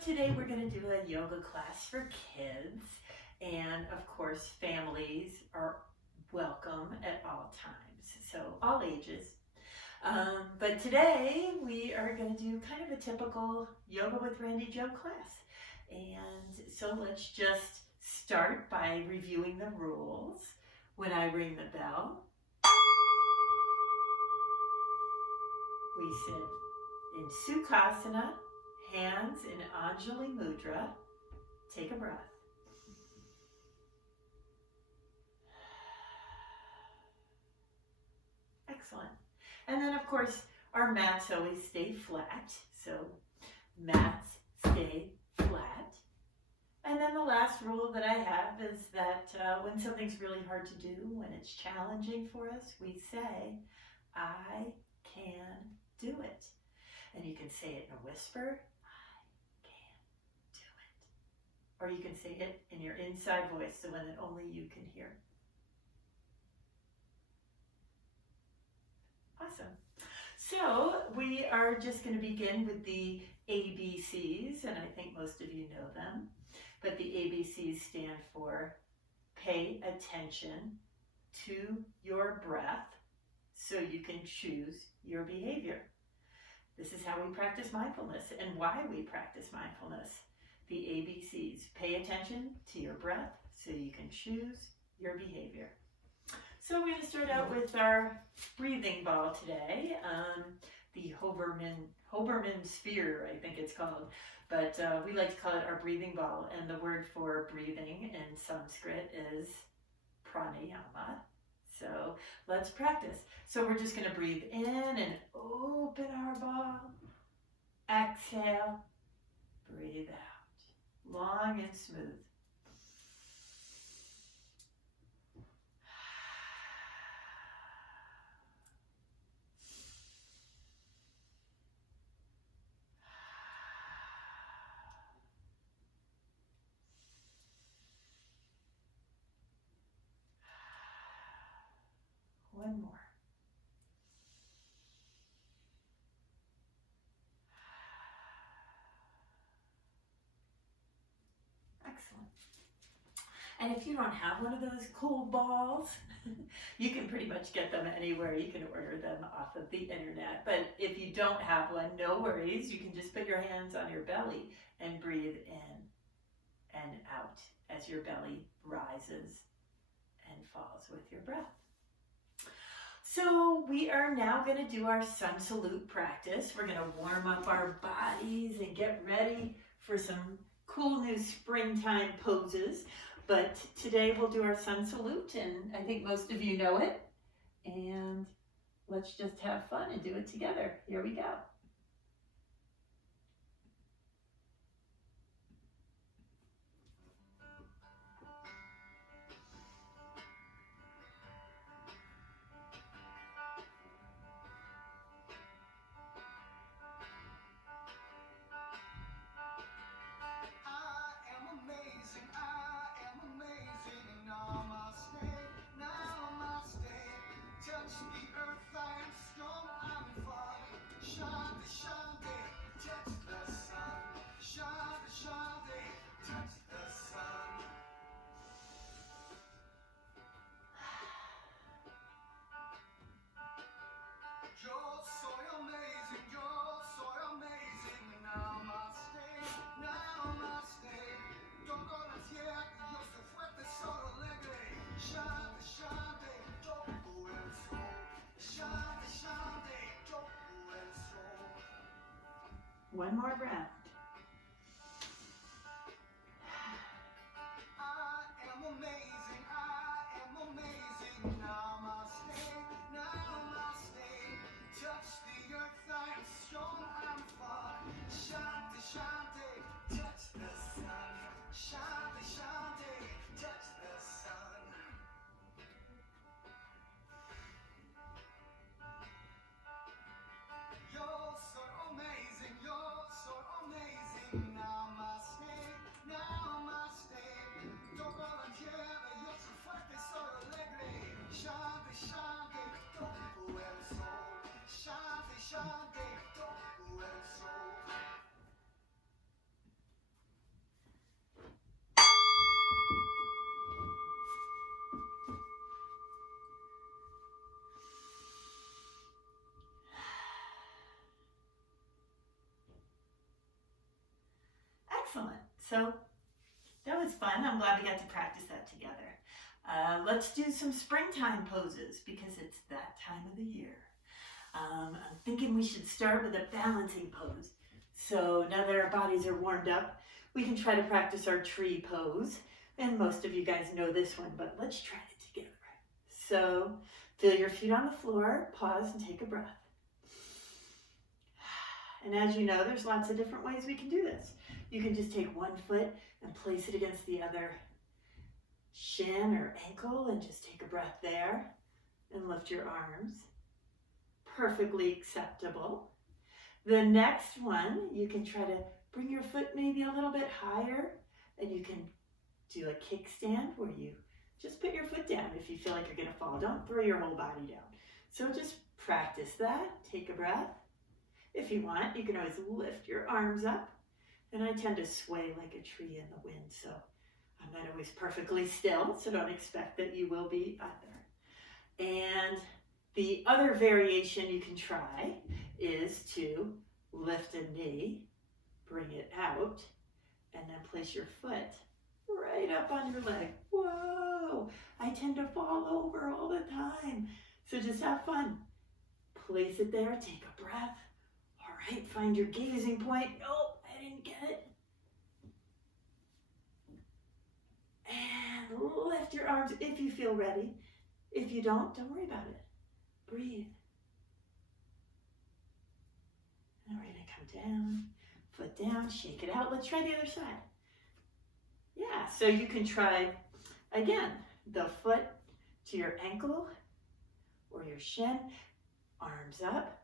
today we're going to do a yoga class for kids, and of course families are welcome at all times, so all ages. But today we are going to do kind of a typical Yoga with Randy Jo class. And so let's just start by reviewing the rules. When I ring the bell, we sit in Sukhasana, hands in Anjali Mudra. Take a breath. Excellent. And then of course our mats always stay flat, so mats stay flat. And then the last rule that I have is that when something's really hard to do, when it's challenging for us, we say, I can do it. And you can say it in a whisper, I can do it. Or you can say it in your inside voice, the one that only you can hear. Awesome. So we are just going to begin with the ABCs, and I think most of you know them. But the ABCs stand for pay attention to your breath so you can choose your behavior. This is how we practice mindfulness and why we practice mindfulness. The ABCs, pay attention to your breath so you can choose your behavior. So we're going to start out with our breathing ball today, the Hoberman sphere, I think it's called, but we like to call it our breathing ball, and the word for breathing in Sanskrit is pranayama. So let's practice. So we're just going to breathe in and open our ball, exhale, breathe out, long and smooth. One more. Excellent. And if you don't have one of those cool balls, you can pretty much get them anywhere. You can order them off of the internet. But if you don't have one, no worries. You can just put your hands on your belly and breathe in and out as your belly rises and falls with your breath. So we are now going to do our sun salute practice. We're going to warm up our bodies and get ready for some cool new springtime poses. But today we'll do our sun salute, and I think most of you know it. And let's just have fun and do it together. Here we go. One more breath. Excellent. So that was fun. I'm glad we got to practice that together. Let's do some springtime poses because it's that time of the year. I'm thinking we should start with a balancing pose. So now that our bodies are warmed up, we can try to practice our tree pose. And most of you guys know this one, but let's try it together. So feel your feet on the floor, pause and take a breath. And as you know, there's lots of different ways we can do this. You can just take one foot and place it against the other shin or ankle and just take a breath there and lift your arms. Perfectly acceptable. The next one, you can try to bring your foot maybe a little bit higher and you can do a kickstand where you just put your foot down if you feel like you're going to fall. Don't throw your whole body down. So just practice that. Take a breath. If you want, you can always lift your arms up. And I tend to sway like a tree in the wind, so I'm not always perfectly still, so don't expect that you will be either. And the other variation you can try is to lift a knee, bring it out, and then place your foot right up on your leg. Whoa! I tend to fall over all the time, so just have fun. Place it there, take a breath. All right, find your gazing point. Nope, I didn't get it. And lift your arms if you feel ready. If you don't worry about it. Breathe. And we're gonna come down, foot down, shake it out. Let's try the other side. Yeah, so you can try, again, the foot to your ankle or your shin, arms up.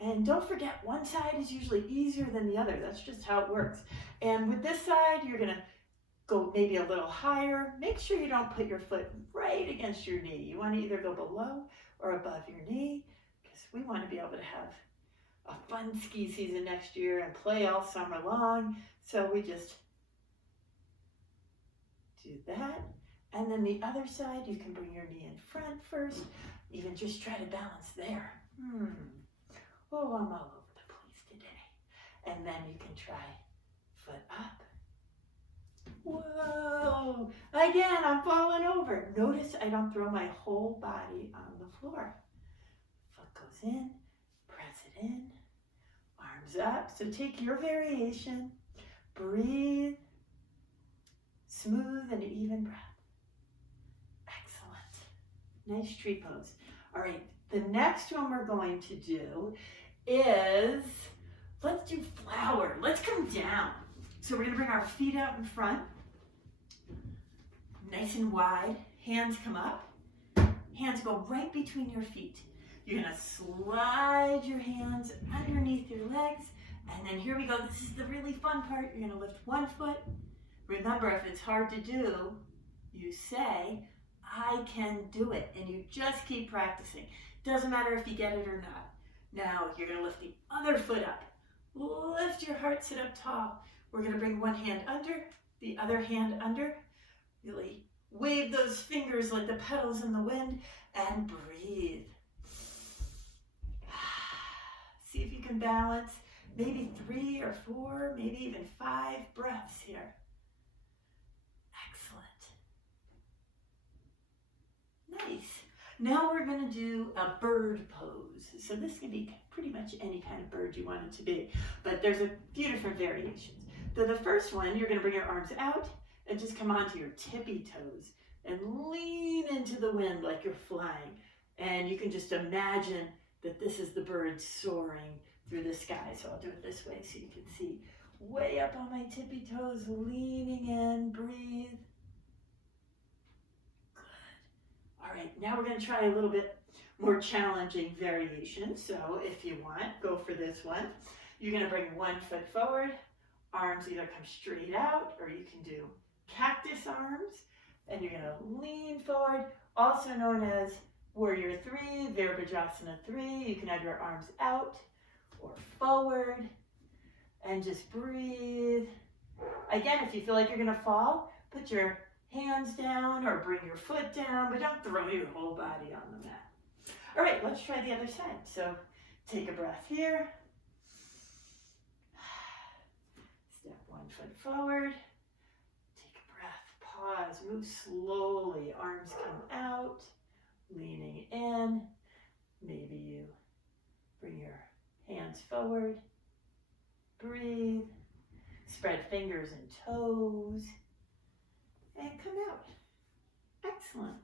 And don't forget, one side is usually easier than the other. That's just how it works. And with this side, you're gonna go maybe a little higher. Make sure you don't put your foot right against your knee. You wanna either go below or above your knee because we wanna be able to have a fun ski season next year and play all summer long. So we just do that. And then the other side, you can bring your knee in front first. Even just try to balance there. Oh, I'm all over the place today. And then you can try foot up. Whoa! Again, I'm falling over. Notice I don't throw my whole body on the floor. Foot goes in, press it in, arms up. So take your variation, breathe, smooth and even breath. Excellent. Nice tree pose. All right, the next one we're going to do is, let's do flower. Let's come down. So we're gonna bring our feet out in front, nice and wide. Hands come up. Hands go right between your feet. You're gonna slide your hands underneath your legs. And then here we go. This is the really fun part. You're gonna lift one foot. Remember, if it's hard to do, you say, I can do it. And you just keep practicing. Doesn't matter if you get it or not. Now you're gonna lift the other foot up. Lift your heart, sit up tall. We're gonna bring one hand under, the other hand under. Really wave those fingers like the petals in the wind and breathe. See if you can balance maybe 3 or 4, maybe even 5 breaths here. Excellent. Nice. Now we're going to do a bird pose. So this can be pretty much any kind of bird you want it to be, but there's a few different variations. So the first one, you're going to bring your arms out and just come onto your tippy toes and lean into the wind like you're flying. And you can just imagine that this is the bird soaring through the sky. So I'll do it this way so you can see. Way up on my tippy toes, leaning in, breathe. All right, now we're going to try a little bit more challenging variation. So if you want, go for this one. You're going to bring one foot forward. Arms either come straight out or you can do cactus arms. And you're going to lean forward, also known as Warrior 3, Virabhadrasana 3. You can have your arms out or forward and just breathe. Again, if you feel like you're going to fall, put your hands down or bring your foot down, but don't throw your whole body on the mat. All right, let's try the other side. So take a breath here. foot forward. Take a breath, pause, move slowly. Arms come out, leaning in. Maybe you bring your hands forward. Breathe. Spread fingers and toes. And come out. Excellent.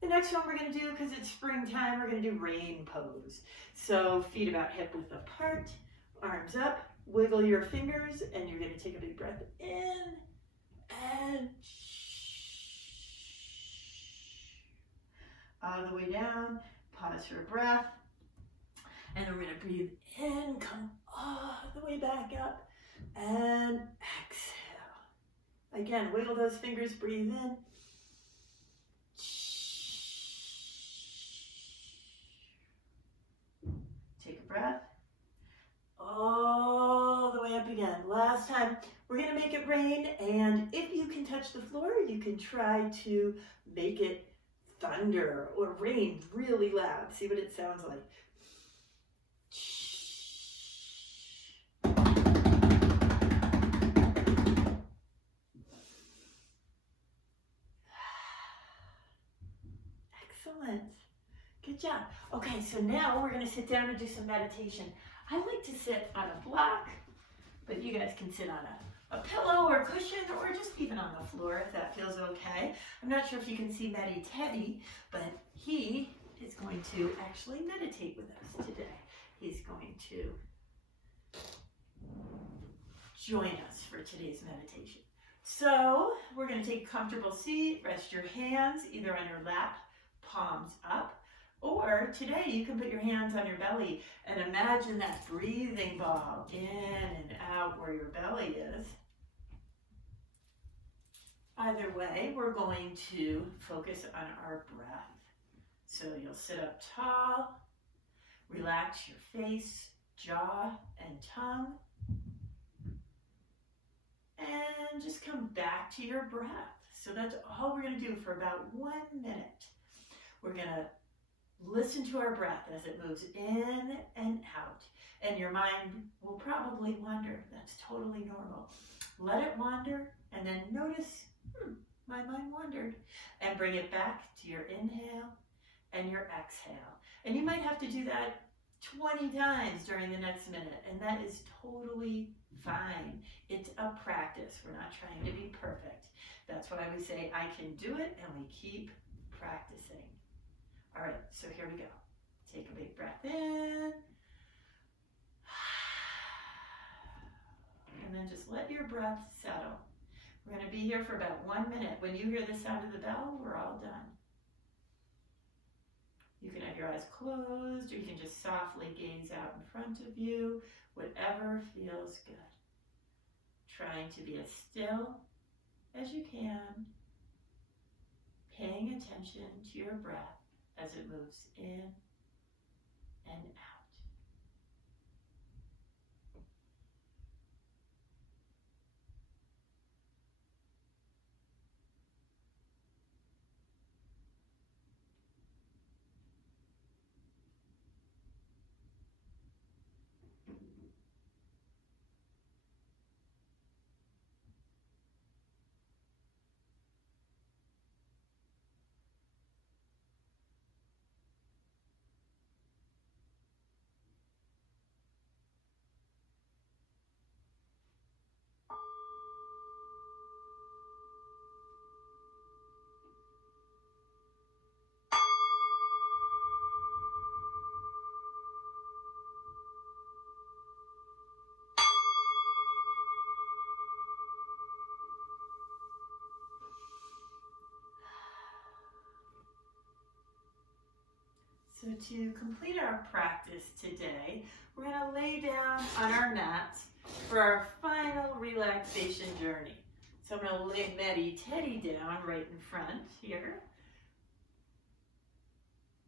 The next one we're going to do, because it's springtime, we're going to do rain pose. So feet about hip width apart, arms up, wiggle your fingers, and you're going to take a big breath in and all the way down. Pause for breath. And then we're going to breathe in, come all the way back up, and exhale. Again, wiggle those fingers, breathe in. Take a breath. All the way up again. Last time. We're going to make it rain, and if you can touch the floor, you can try to make it thunder or rain really loud. See what it sounds like. Excellent. Good job. Okay, so now we're going to sit down and do some meditation. I like to sit on a block, but you guys can sit on a pillow or cushion or just even on the floor if that feels okay. I'm not sure if you can see Medi Teddy, but he is going to actually meditate with us today. He's going to join us for today's meditation. So we're going to take a comfortable seat, rest your hands either on your lap, palms up, or today you can put your hands on your belly and imagine that breathing ball in and out where your belly is. Either way, we're going to focus on our breath. So you'll sit up tall, relax your face, jaw, and tongue, and just come back to your breath. So that's all we're going to do for about 1 minute. We're going to listen to our breath as it moves in and out. And your mind will probably wander. That's totally normal. Let it wander and then notice, my mind wandered. And bring it back to your inhale and your exhale. And you might have to do that 20 times during the next minute. And that is totally fine. It's a practice. We're not trying to be perfect. That's why we say, I can do it, and we keep practicing. All right, so here we go. Take a big breath in. And then just let your breath settle. We're going to be here for about 1 minute. When you hear the sound of the bell, we're all done. You can have your eyes closed, or you can just softly gaze out in front of you, whatever feels good. Trying to be as still as you can, paying attention to your breath as it moves in and out. So to complete our practice today, we're going to lay down on our mats for our final relaxation journey. So I'm going to lay Medi Teddy down right in front here.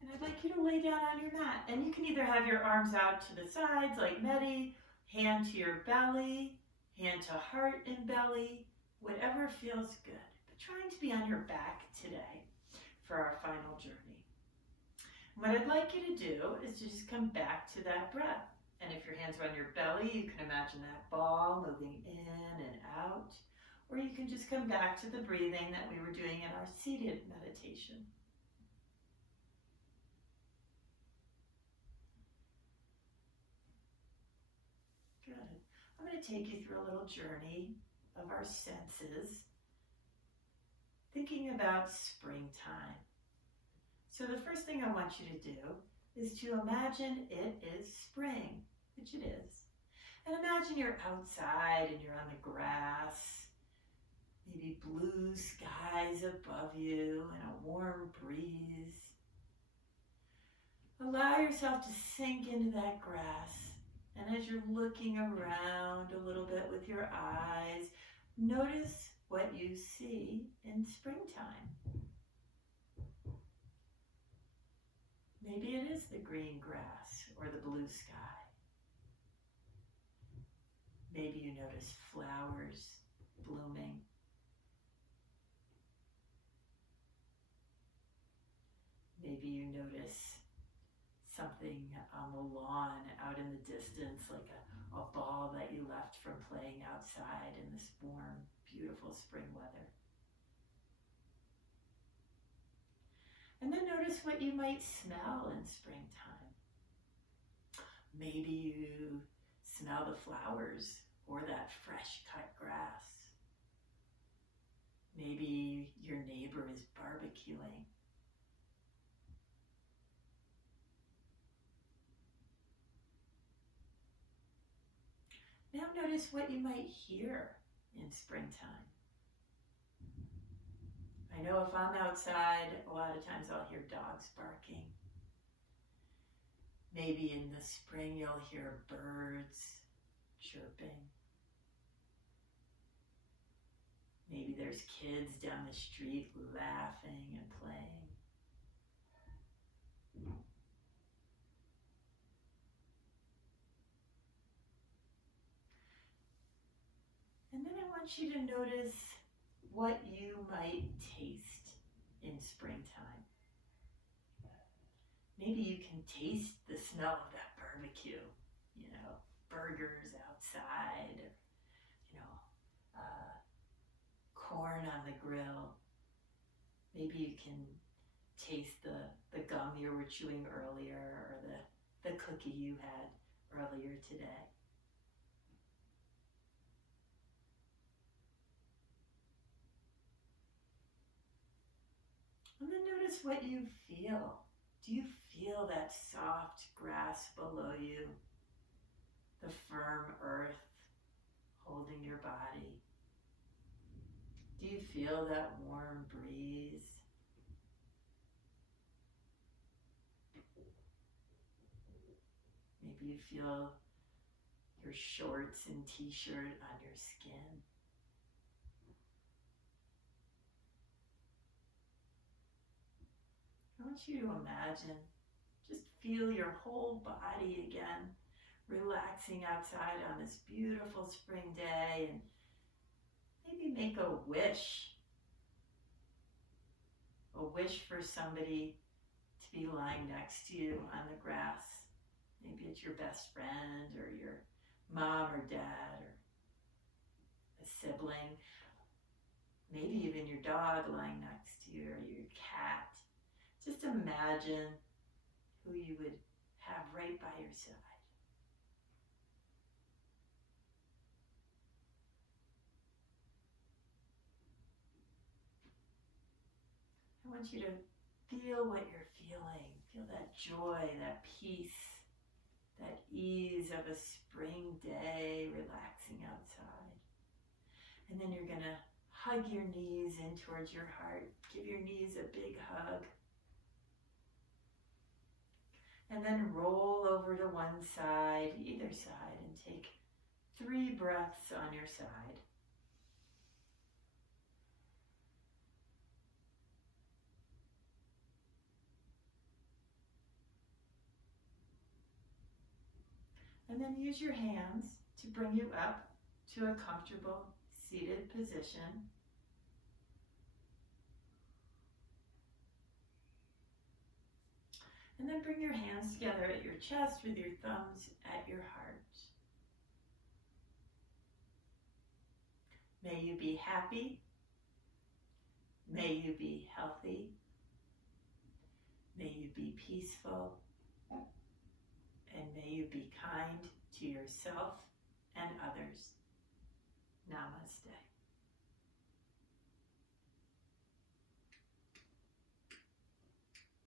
And I'd like you to lay down on your mat. And you can either have your arms out to the sides like Medi, hand to your belly, hand to heart and belly, whatever feels good. But trying to be on your back today for our final journey. What I'd like you to do is to just come back to that breath And if your hands are on your belly, you can imagine that ball moving in and out. Or you can just come back to the breathing that we were doing in our seated meditation. Good. I'm going to take you through a little journey of our senses, thinking about springtime. So the first thing I want you to do is to imagine it is spring, which it is. And imagine you're outside and you're on the grass, maybe blue skies above you and a warm breeze. Allow yourself to sink into that grass. And as you're looking around a little bit with your eyes, notice what you see in springtime. Maybe it is the green grass or the blue sky. Maybe you notice flowers blooming. Maybe you notice something on the lawn out in the distance, like a ball that you left from playing outside in this warm, beautiful spring weather. And then notice what you might smell in springtime. Maybe you smell the flowers or that fresh cut grass. Maybe your neighbor is barbecuing. Now notice what you might hear in springtime. I know if I'm outside, a lot of times I'll hear dogs barking. Maybe in the spring you'll hear birds chirping. Maybe there's kids down the street laughing and playing. And then I want you to notice what you might taste in springtime. Maybe you can taste the smell of that barbecue, burgers outside, corn on the grill. Maybe you can taste the gum you were chewing earlier or the cookie you had earlier today. And then notice what you feel. Do you feel that soft grass below you? The firm earth holding your body? Do you feel that warm breeze? Maybe you feel your shorts and t-shirt on your skin. I want you to imagine, just feel your whole body again, relaxing outside on this beautiful spring day, and maybe make a wish for somebody to be lying next to you on the grass. Maybe it's your best friend or your mom or dad or a sibling, maybe even your dog lying next to you or your cat. Just imagine who you would have right by your side. I want you to feel what you're feeling. Feel that joy, that peace, that ease of a spring day, relaxing outside. And then you're going to hug your knees in towards your heart. Give your knees a big hug. And then roll over to one side, either side, and take 3 breaths on your side. And then use your hands to bring you up to a comfortable seated position. And then bring your hands together at your chest with your thumbs at your heart. May you be happy. May you be healthy. May you be peaceful. And may you be kind to yourself and others. Namaste.